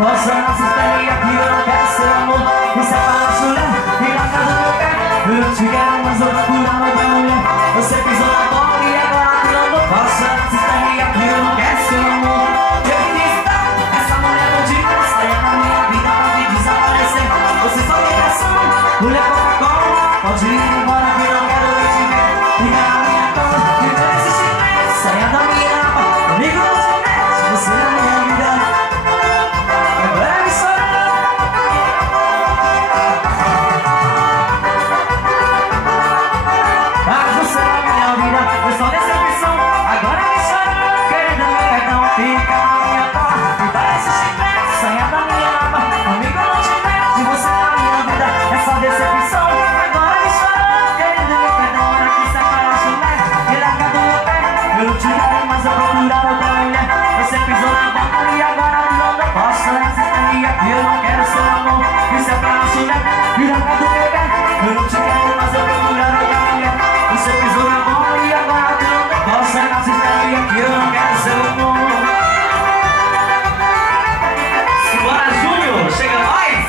Posso não se espere aqui, eu não quero seu amor. Isso é para chorar, vira a casa do meu pé. Eu te quero, mas eu vou curar outra mulher. Você pisou na bola e agora tirando. Posso não se espere aqui, eu não quero seu amor. Eu me disse, essa mulher maldita saia da minha vida, pode desaparecer. Você só tem pressão, mulher Coca-Cola. Pode ir embora que eu não quero te ver. Liga na minha cola, viver esse chinês. Saia da minha aba, comigo não se mete. Você na minha vida. Só decepção, agora me chora, querendo meu perdão, fica na minha porta, me dá esse chiclete, saia da minha aba, comigo não te mete, você na minha vida, é só decepção, agora me chora, querendo meu perdão, olha que separa chulé, e larga do meu pé, eu te quero, mas eu procurar outra mulher, você pisou na boca e agora não posso resistir aqui, eu não quero seu amor, me separa chulé, e larga do meu pé, eu não te quero, mas eu procurar outra mulher, você pisou na boca e agora posso assistir aqui, eu não quero seu amor. Simbora, Júnior, chega mais!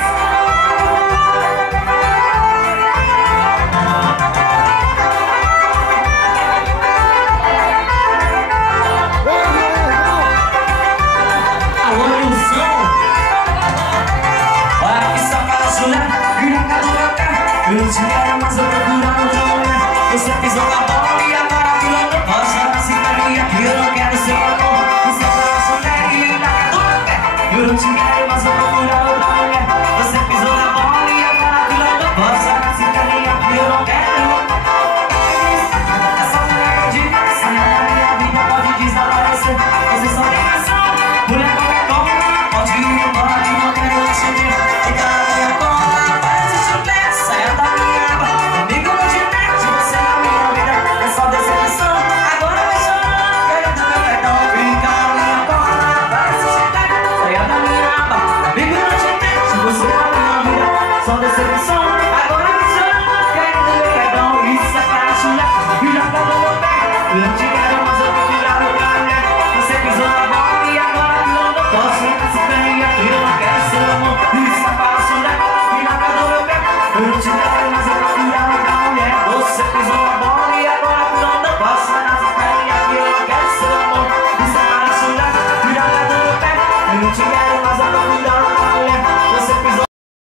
Alô, Nilson! Olha que safada, Julia, vira a casa do meu carro. Eu não te quero, mas eu procuro outra mulher. Você pisou na bola e agora posso assistir aqui, eu não quero seu amor. Você fala mulher e larga do meu pé. Eu não te quero, mas eu procuro outra mulher. Você pisou na bola e agora pilando. Posso assistir aqui, eu não quero. Essa mulher maldita saia da minha vida, pode desaparecer. Você só tem razão, mulher Coca-Cola. Pode ir embora que não quero te ver. Fica na minha cola, parece chulé. Saia da minha aba, comigo não te mete. Você na minha vida, é só decepção. Só decepção, agora me chama, querendo meu perdão. Isso é para chulé, e já tá no meu pé.